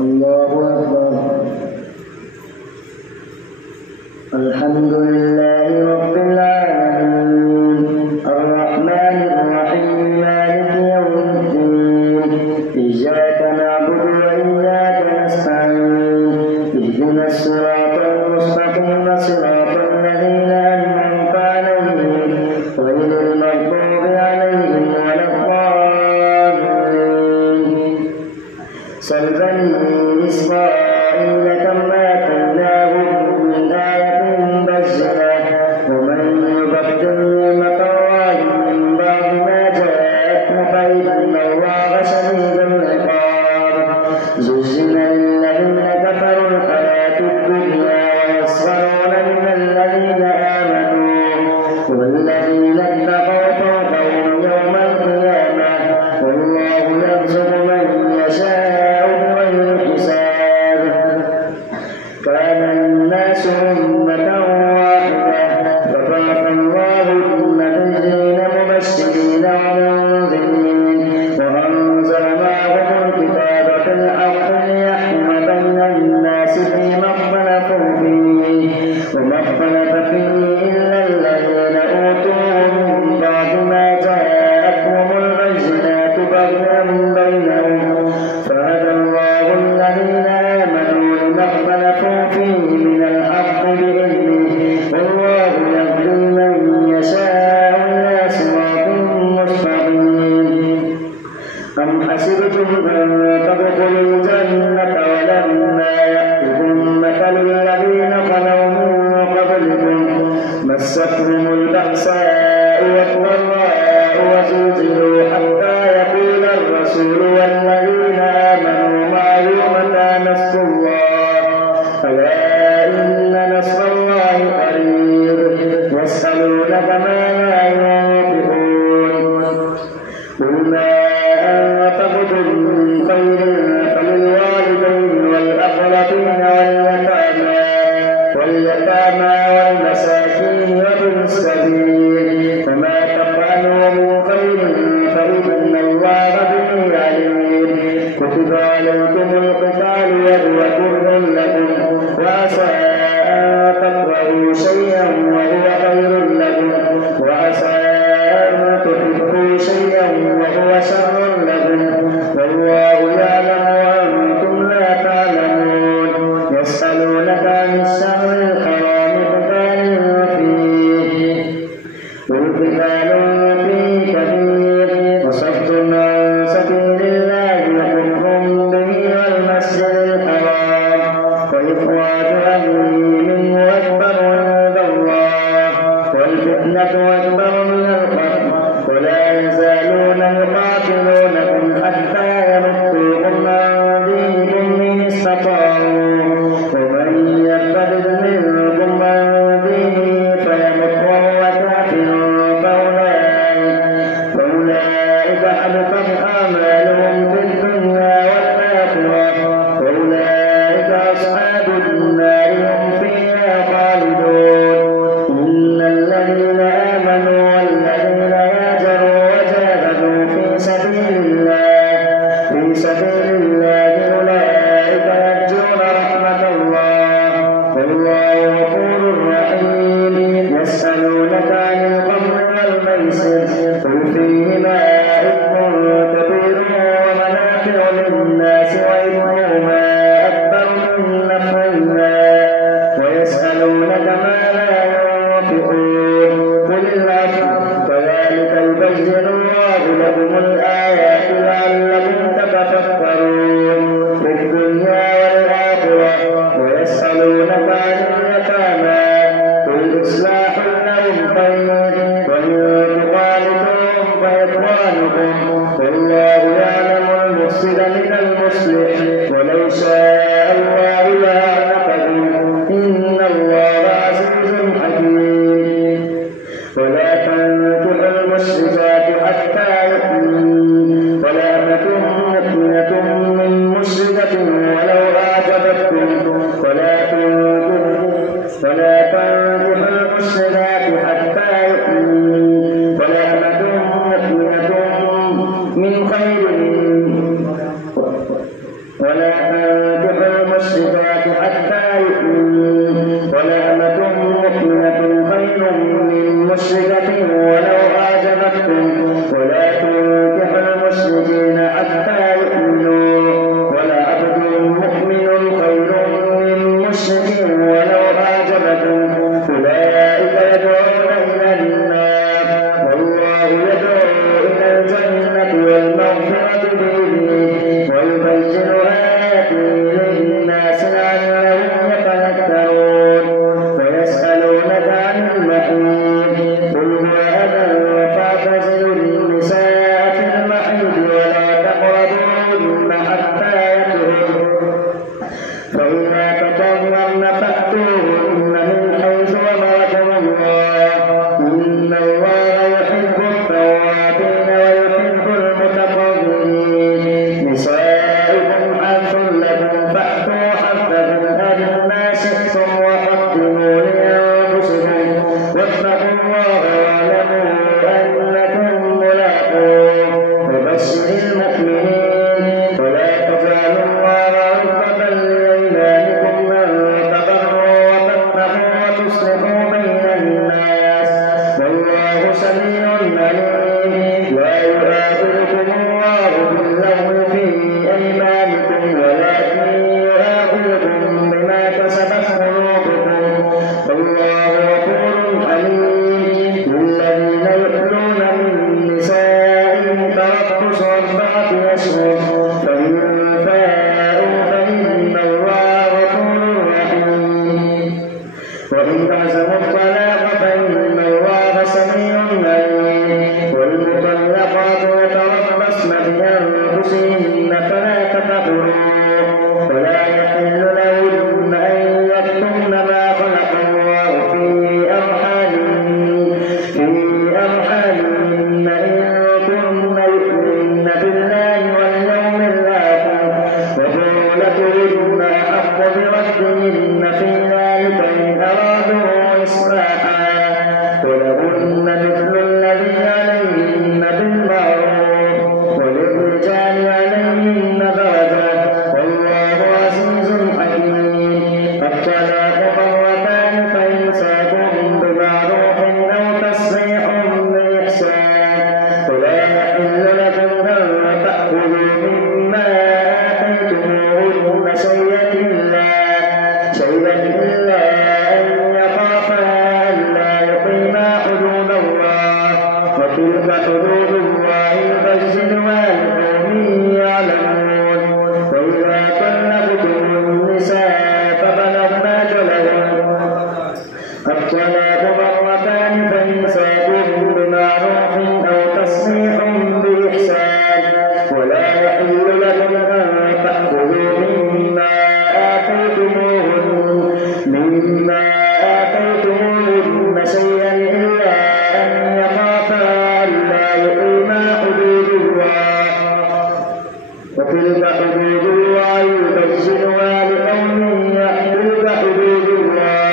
الله أكبر. الحمد لله رب العالمين الرحمن الرحيم مالك يوم الدين إياك نعبد وإياك نستعين اهدنا الصراط المستقيم صراط الذين أنعمت عليهم غير المغضوب عليهم ولا الضالين. سل بني إسرائيل كم آتيناهم من آية بينة ومن يبدل نعمة الله من بعد ما جاءته فإن الله شديد العقاب. زين للذين كفروا الحياة الدنيا ويسخرون من الذين آمنوا والذين اتقوا فوقهم يوم القيامة والله يرزق من يشاء بغير حساب. كان الناس أمة واحدة فبعث الله النبيين مبشرين ومنذرين وأنزل معهم الكتاب بالحق ليحكم بين الناس فيما اختلفوا فيه وما اختلف فيه إلا الذين أوتوه من بعد ما جاءتهم البينات بغيا بينهم فهدى الله الذين آمنوا لما اختلفوا فيه من الحق بإذنه والله يهدي من يشاء إلى صراط مستقيم. أم حسبتم أن تدخلوا الجنة ولما يأتكم مثل الذين خلوا من قبلكم مستهم البأساء والضراء وزلزلوا حتى يقول الرسول والذين آمنوا معه متى نصر الله ألا إن نصر الله قريب. يسألونك ماذا ينفقون قل ما أنفقتم من خير فللوالدين والأقربين واليتامى والمساكين وابن السبيل وما تفعلوا من خير فإن الله به عليم. حتى يؤمنوا ولعبد مؤمن خير من مشرك ولو أعجبكم أولئك يدعون إلى النار والله يدعو إلى الجنة والمغفرة بإذنه ويبين آياته للناس لعلهم يتذكرون ويسألونك عن المحيض قل هو أذى فاعتزلوا النساء في المحيض ولا تقربوهن حتى يطهرن فإذا تطهرن فأتوهن من حيث أمركم الله إن الله يحب التوابين ويحب المتطهرين نساؤكم حرث لكم فأتوا حرثكم أنى شئتم وقدموا لأنفسكم واتقوا الله واعلموا أنكم ملاقوه وبشر المؤمنين ولا تجعلوا الله عرضة لأيمانكم أن تبروا وتتقوا وتصلحوا بين الناس والله سميع عليم لا يؤاخذكم الله باللغو في أيمانكم ولكن يؤاخذكم بما كسبت قلوبكم والله غفور حليم للذين يؤلون من نسائهم تربص 4 أشهر فإن فاءوا فإن الله غفور رحيم وإن عزموا الطلاق فإن الله سميع عليم والمطلقات يتربصن بأنفسهن 3 قروء ولا يحل لهن أن يكتمن ما خلق الله في أرحامهن إن كن يؤمن بالله واليوم الآخر وبعولتهن أحق بردهن في ذلك إن أرادوا إصلاحا ولهن مثل الذي عليهن بالمعروف وللرجال عليهن درجة والله عزيز حكيم الطلاق مرتان فإمساك بمعروف أو تسريح بإحسان ولا يحل لكم أن تأكلوا مما آتيتموهن شيئا إلا أن يخافا ألا يقيما حدود الله وتلك حدود الله يبينها لقوم يعلمون وإذا طلقتم النساء فبلغن أجلهن الطلاق مرتان فإمساك بمعروف أو تسريح بإحسان ولا يحل لكم أن تأكلوا مما آتيتموهن شيئا إلا أن يخافا ألا يقيما حدود الله وتلك حدود الله يبينها لقوم تلك حدود الله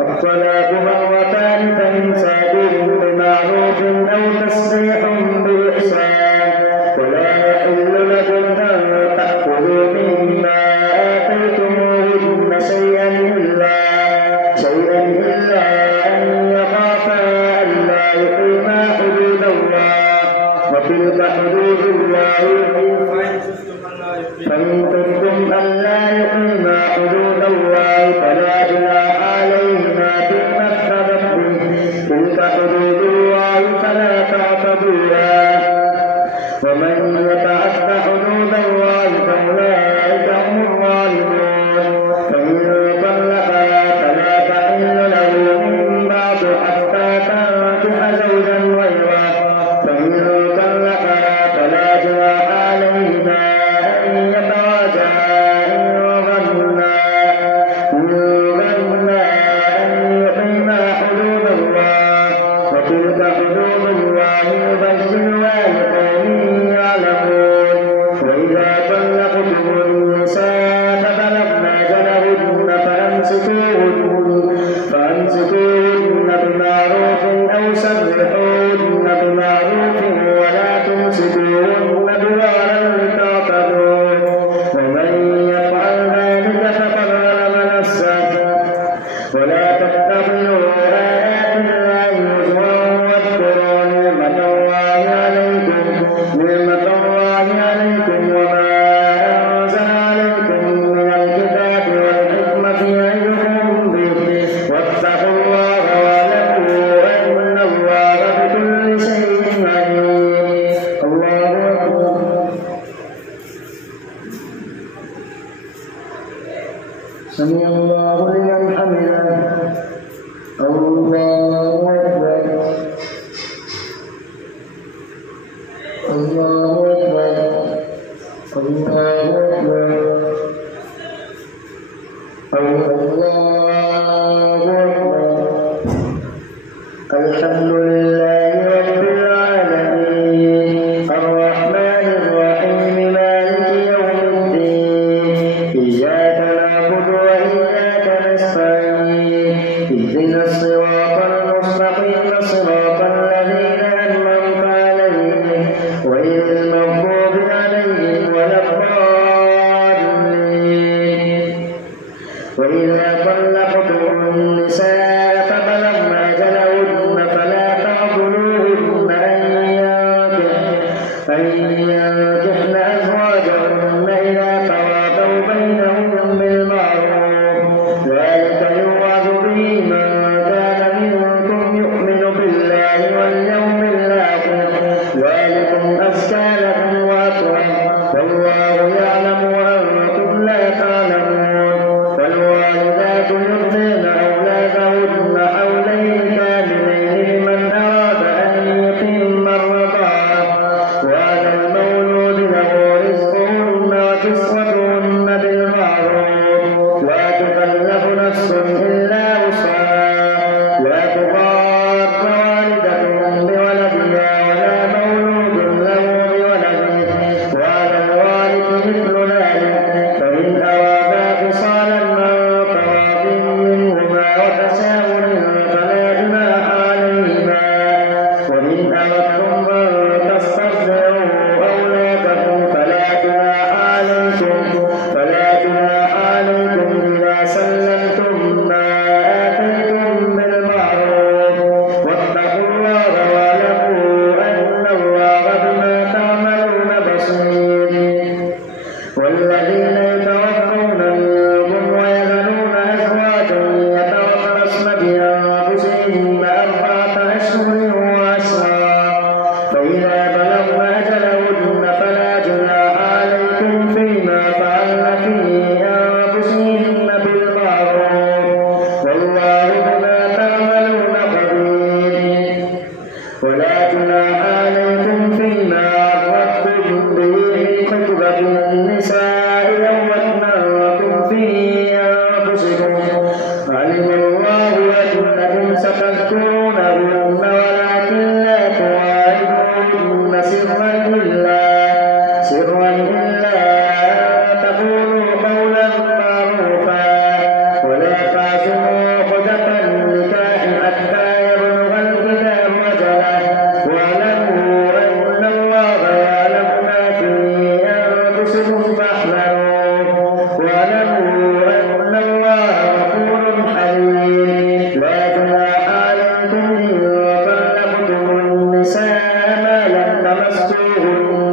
الطلاق مرتان فإمساك بمعروف أو تسريح بإحسان ولا يحل لكم أن تأكلوا مما آتيتموهن شيئا إلا أن يخافا ألا يقيما حدود الله وتلك حدود الله فإن خفتم ألا يقيما حدود الله فلا جناح عليهما فيما افتدت به تلك حدود الله فلا تعتدوها ومن يتعد حدود الله فأولئك هم الظالمون فإن طلقها فلا تحل له من بعد حتى تنكح زوجا غيره فإن طلقها فلا جناح عليهما أن يتراجعا إن ظنا أن يقيما حدود الله وتلك حدود الله يبينها لقوم يعلمون وإذا طلقتم النساء فبلغن أجلهن فأمسكوهن بمعروف أو سرحوهن بمعروف ولا تمسكوهن بضرر لتعتدوا ومن يفعل ذلك فقد ظلم نفسه ولا تتخذوا آيات الله هزوا واذكروا نعمة الله عليكم نعمة الله عليكم وما أنزل عليكم من الكتاب والحكمة يعظكم به واتقوا الله واعلموا أن الله بكل شيء عليم. الله أكبر. سمع الله لمن حمده. الله أكبر. الله أكبر. الله أكبر. الله أكبر. الحمد لله رب العالمين الرحمن الرحيم مالك يوم الدين إياك نعبد وإياك نستعين اهدنا الصراط المستقيم صراط الذين أنعمت عليهم غير المغضوب عليهم ولا الضالين. وإذا طلقتم النساء فبلغن أجلهن فلا تعضلوهن أن ينكحن أزواجهن إذا تراضوا بينهم بالمعروف ذلك يوعظ به من كان منكم يؤمن بالله واليوم الآخر ذلكم أزكى لكم وأطهر والله يعلم وأنتم لا تعلمون. والوالدات يرضعن أولادهن حولين كاملين لمن أراد أن يتم الرضاعة وعلى المولود له رزقهن وكسوتهن بالمعروف لا تكلف نفس إلا وسعها لا تضار والدة بولدها ولا مولود له بولده وعلى الوارث مثل ذلك فإن أرادا فصالا عن تراض منهما وتساهل فلا جناح عليهما. وإن أردتم أن تسترضعوا أولادكم فلا جناح عليكم إذا سلمتم ما آتيتم بالمعروف واتقوا الله واعلموا أن الله بما تعملون بصير. والذين يتوفون منكم ويذرون أزواجا يتربصن بأنفسهن أربعة أشهر وعشرا فإذا بلغن أجلهن فلا جناح عليكم فيما فعلن في أنفسهن بالمعروف والله بما تعملون خبير. ولا جناح عليكم فيما عرضتم به من خطبة النساء أو أكننتم في أنفسكم علم الله أنكم ستذكرونهن ولكن لا تواعدوهن سرا إلا أن تقولوا قولا معروفا ولا تعزموا عقدة النكاح حتى يبلغ الكتاب أجله واعلموا أن الله يعلم ما في أنفسكم فاحذروه واعلموا أن الله غفور حليم. لا جناح عليكم إن طلقتم النساء ما لم تمسوهن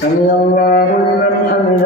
سمع الله لمن حمده